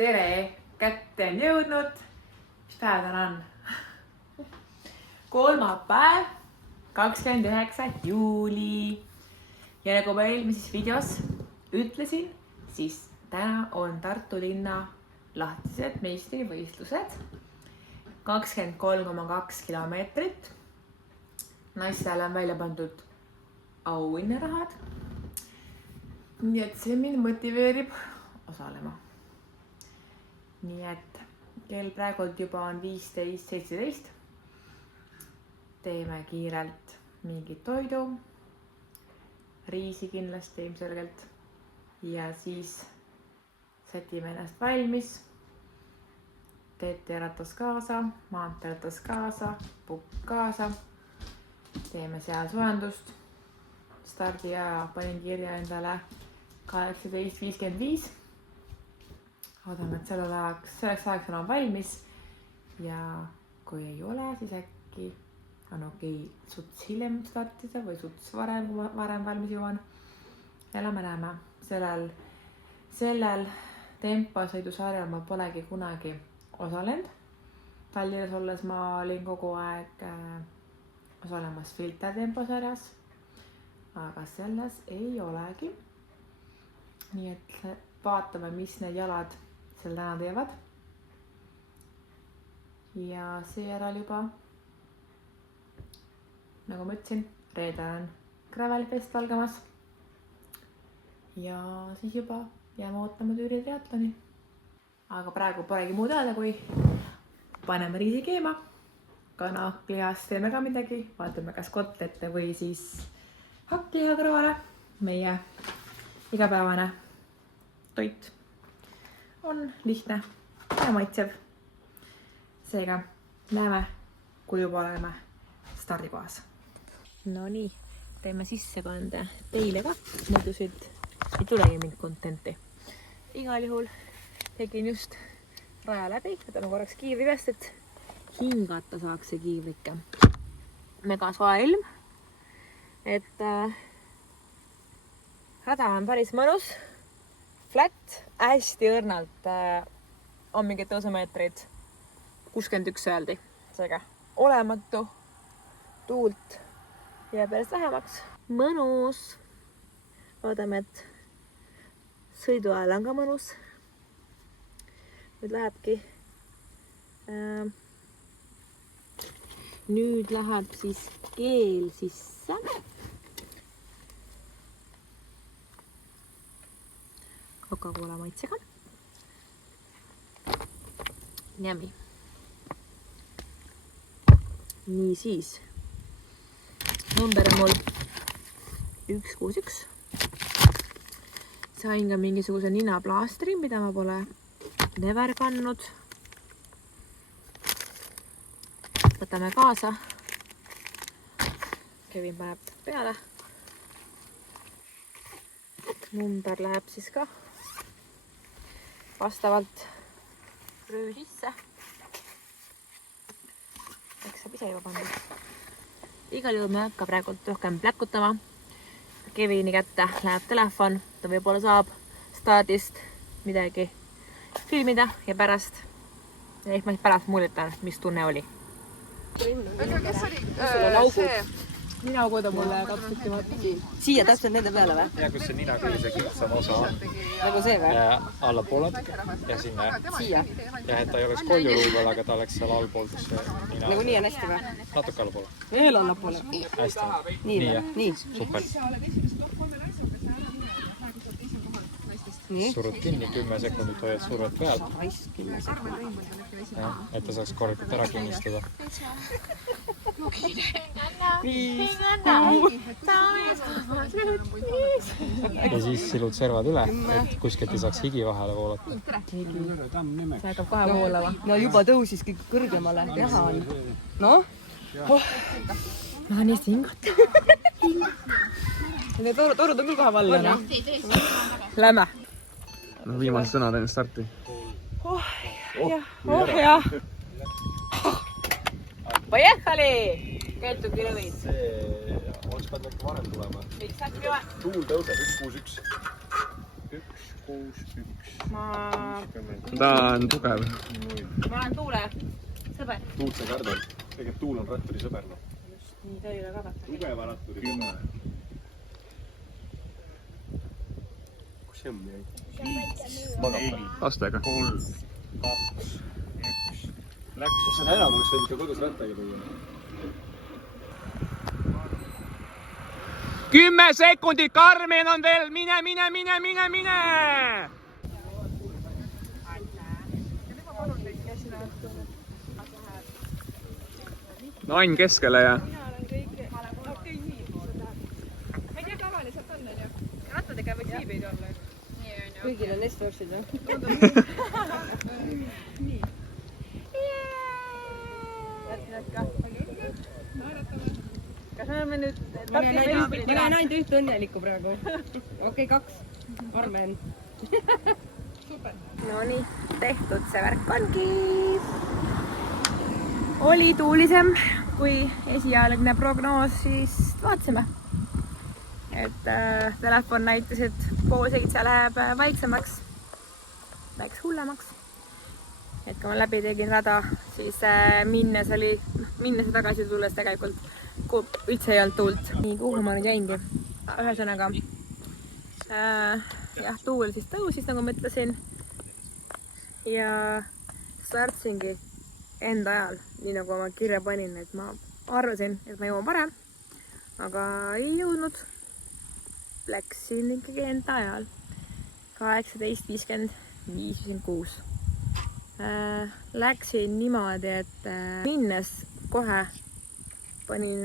tere, kätte on jõudnud. Mis päev täna on? Kolmapäev, 29. juuli. Ja nagu ma eelmises videos ütlesin, siis täna on Tartu linna lahtised meistrivõistlused. 23,2 kilomeetrit. Naistele on välja pandud auhinnarahad. Nii et see mind motiveerib osalema. Nii et kell praegult juba on 15:17. Teeme kiirelt mingit toidu, riisi kindlasti ilmselgelt ja siis sätime ennast valmis. TT-ratas kaasa, maanteeratas kaasa, pukk kaasa. Teeme seal soojendust. Stardiaja panin kirja endale 18:55. Oodame, et selleks ajaks olen valmis ja kui ei ole, siis äkki on okei suts hiljem startida või suts varem valmis jõuan. Elame näeme. Sellel temposõidusarjal ma polegi kunagi osalenud. Tallinnas olles ma olin kogu aeg osalemas filtertemposarjas, aga selles ei olegi. Nii et vaatame, mis need jalad seal täna teevad. Ja seejärel juba, nagu ma ütlesin, reedel on Gravelfest algamas. Ja siis juba jääme ootama Tüüri triatloni. Aga praegu polegi muud öelda, kui paneme riisi keema. Kana lihast teeme ka midagi. Vaatame kas kotlette või siis hakkliha kõrvale. Meie igapäevane toit on lihtne ja maitsev. Seega näeme, kui juba oleme stardikohas. No nii, teeme sissekande teile ka. Mõtlusid ei tulegi mind contenti. Igal juhul tegin just raja läbi. Võtame korraks kiivri vest, et hingata saaks see kiivrike. Mega soe ilm. Et rada on päris mõnus. Flat, hästi õrnalt on mingid tõusumeetrid 61 öeldi. Seega olematu, tuult jääb järjest vähemaks. Mõnus. Vaatame, et sõidu ajal on ka mõnus. Nüüd läheb siis keel sisse. Coca-Cola maitsega. Jämi. Nii siis. Number on mul 161. Sain ka mingisuguse ninaplaastri, mida ma pole never kannud. Võtame kaasa. Kevin paneb peale. Number läheb siis ka vastavalt röö sisse. Eks saab ise juba panna. Igal juhul me hakka praegult rohkem pläkkutama. Kevini kätte läheb telefon. Ta võib-olla saab stardist midagi filmida ja pärast muljetan, mis tunne oli. Aga kes oli see? Ninaugud on mulle kapsutki. Siia täpselt nende peale või? Ja kus see nina küll see kitsam osa on. Nagu see või? Allapoole ja sinna. Siia? Ja et ta ei oleks koljuruubel, aga ta oleks seal allpool, kus see nina. Nagu nii on hästi või? Natuke allapoole. Veel allapoole? Hästi. Nii või? Nii. Super. Nii. Surud kinni, 10 sekundit hoiad survet pealt. Raisk 10 sekundit. Et ta saaks korralikult ära kinnistada. 5. Ja siis silud servad üle, et kuskilt ei saaks higi vahele voolata. See hakkab kohe voolama. No juba tõusis kõik kõrgemale. Näha on. Noh? Ma on Eesti hingat. Need torud on küll kohe valla. Lämme. Viimased sõnad enne starti. jah. Поехали! Käitud kilomeetrit. See oleks pidanud äkki varem tulema. Tuul tõuseb 161. ta on tugev. Ma olen Tuule sõber. Tuulse kardel. Tegelikult Tuul on ratturi sõber. Nii, ta ei ole ka vaata. Tugeva ratturi 10. Kus see on jäi? Lastega. 3, 2, 1. Läks. Seda enam oleks võinud ikka kodus rattaga tuua. 10 sekundit, Karmen on veel, mine! no Ain keskele ja... Ma ei tea, tavaliselt on, ju. Rattadega võiks viibeid olla. Kõigil on Estorsid, jah? Nii. Kas me oleme nüüd... Ma näen ainult ühte õnnelikku praegu. Okei, 2. Armen. No nii, tehtud see värk ongi. Oli tuulisem kui esialgne prognoos, siis vaatasime. Et telefon näitas, et 6:30 läheb vaiksemaks. Läks hullemaks. Et kui ma läbi tegin rada, siis minnes ja tagasi tulles tegelikult üldse ei olnud tuult. Nii, kuhu ma nüüd jäingi? Ühesõnaga, jah, tuul siis tõusis, nagu ma ütlesin. Ja startsingi enda ajal, nii nagu ma kirja panin, et ma arvasin, et ma jõuan varem, aga ei jõudnud. Läksin ikkagi enda ajal 18:55-56. Läksin niimoodi, et minnes kohe panin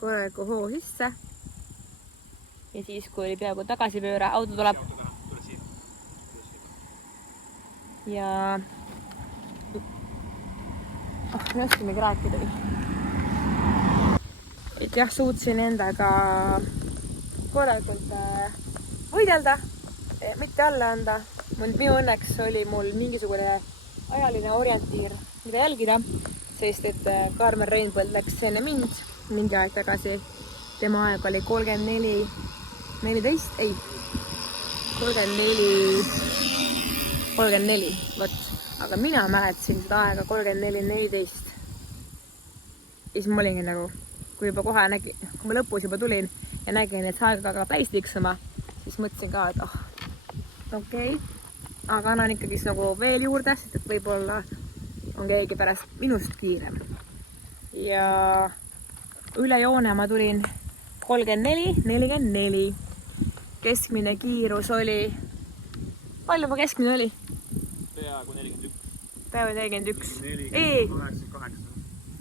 korraliku hoo sisse ja siis, kui oli peaaegu tagasipööre, auto tuleb ja ma ei oska midagi rääkidagi. Et jah, suutsin endaga korralikult võidelda, mitte alla anda. Minu õnneks oli mul mingisugune ajaline orientiir, mida jälgida, sest et Karmen Reinpõld läks enne mind mingi aeg tagasi. Tema aeg oli 34, vot. Aga mina mäletasin seda aega 34:14. Ja siis ma olingi nagu, kui juba kohe nägin, kui ma lõpus juba tulin ja nägin, et see aeg hakkab täis tiksuma, siis mõtlesin ka, et okei. Aga annan ikkagi nagu veel juurde, sest et võib-olla on keegi pärast minust kiirem. Ja üle joone ma tulin 34:44. Keskmine kiirus oli... Palju ma keskmine oli? Peaaegu 41. Peaaegu 41.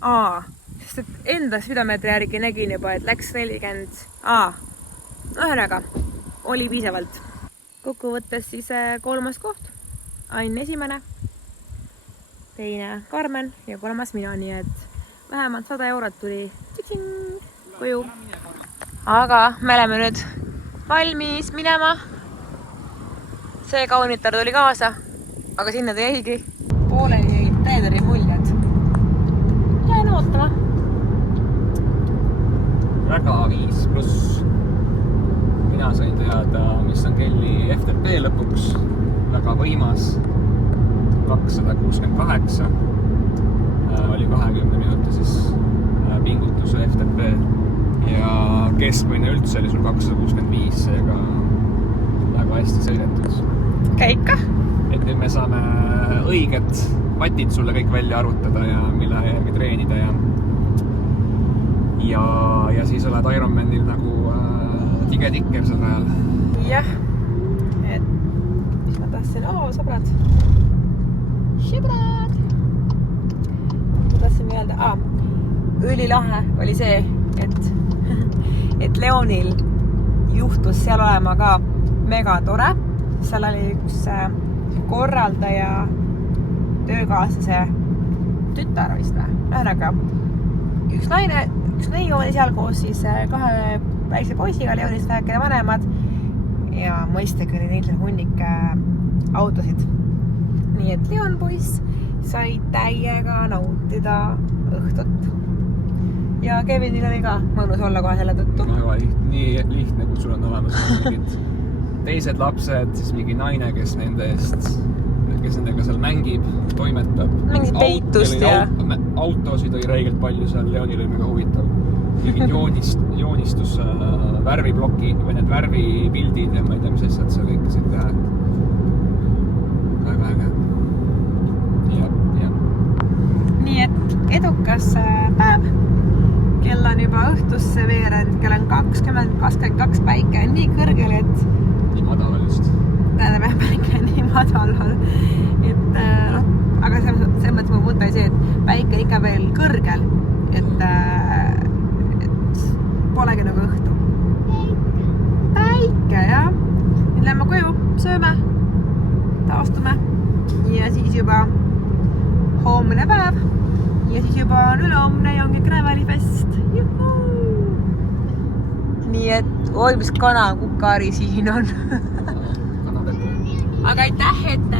88. Sest et enda südametri järgi nägin juba, et läks 40. Ühesõnaga, oli piisavalt. Kokkuvõttes siis 3. koht. Ain esimene, teine Karmen ja 3. mina, nii et vähemalt 100 eurot tuli koju. Aga me oleme nüüd valmis minema. See kaunitar tuli kaasa, aga sinna ta jäigi. Pooleli jäid treeneri muljad. Jään ootama. Väga 5+. Mina sain teada, mis on Kelly FTP lõpuks. Väga võimas. 268. Oli 20 minuti siis pingutuse FTP. Ja keskmine üldse oli sul 265, seega väga hästi sõidetud. Käika. Et nüüd me saame õiged vatid sulle kõik välja arvutada ja mille järgi treenida ja siis oled Ironmanil nagu tige tikker sel ajal. Jah, et mis ma tahtsin, sõbrad. Sõbrad! Ma tahtsin öelda, ülilahe oli see, et Leonil juhtus seal olema ka mega tore. Seal oli üks korraldaja töökaaslase tütar vist või? Ühesõnaga, üks neiu oli seal koos siis 2 väikse poisiga, Leonist vähekene vanemad ja mõistagi oli neil hunnik autosid. Nii et Leon poiss sai täiega nautida õhtut. Ja Kevinil oli ka mõnus olla kohe selle tõttu. Väga nii lihtne, kui sul on olemas mingid teised lapsed, siis mingi naine, kes nendega seal mängib, toimetab. Mingit peitust ja... Autosid oli reegelt palju seal, Leonil oli väga huvitav. Mingid joonistus, värvibloki või need värvipildid ja ma ei tea, mis asjad seal kõik said teha. Väga äge. Ja. Nii et edukas päev. Kell on juba õhtusse veerend, kell on 20:22 päike on nii kõrgel, et... Nii madal oli just. Tähendab, päike on nii madal on. Et, aga selles mõttes mu mõte oli see, et päike on ikka veel kõrgel, et polegi nagu õhtu. Päike, jah. Nüüd lähme koju, sööme, taastume ja siis juba homne päev ja siis juba on ülehomne ja ongi Grävalifest. Nii et, oi, mis kana kukari siin on. Aga aitäh, et